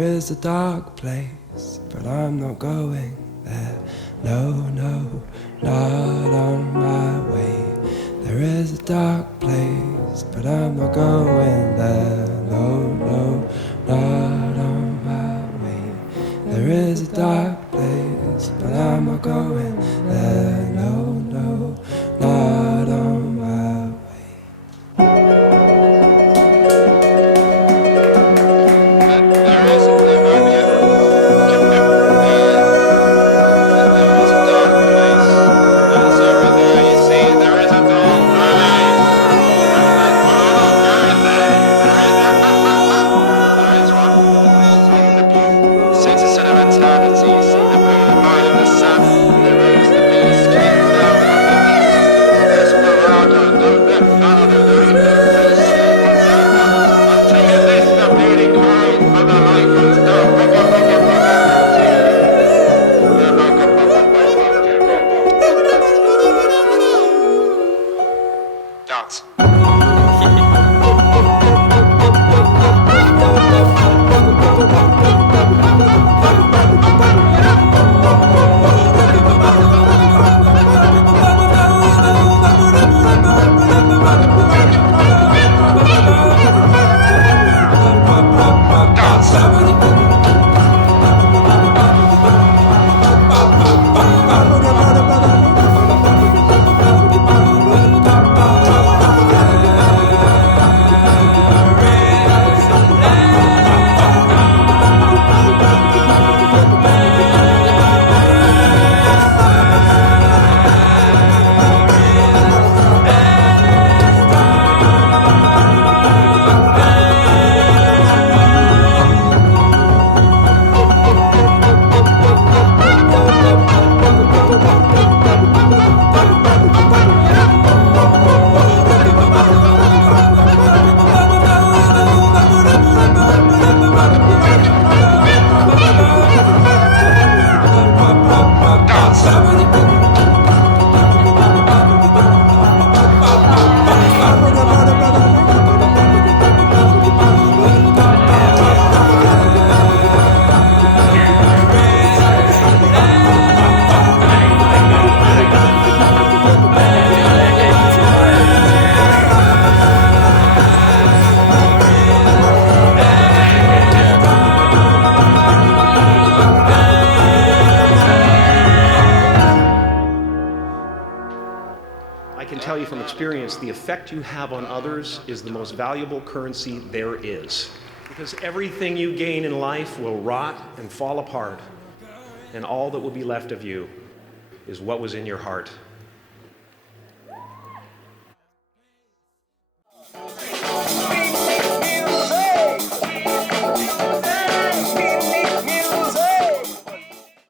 is a dark place, but I'm not going there. No, no, not on my way. There is a dark place, but I'm not going there. No, no, not on my way. There is a dark place, but I'm not going there. No, no, not on my way. The effect you have on others is the most valuable currency there is. Because everything you gain in life will rot and fall apart, and all that will be left of you is what was in your heart.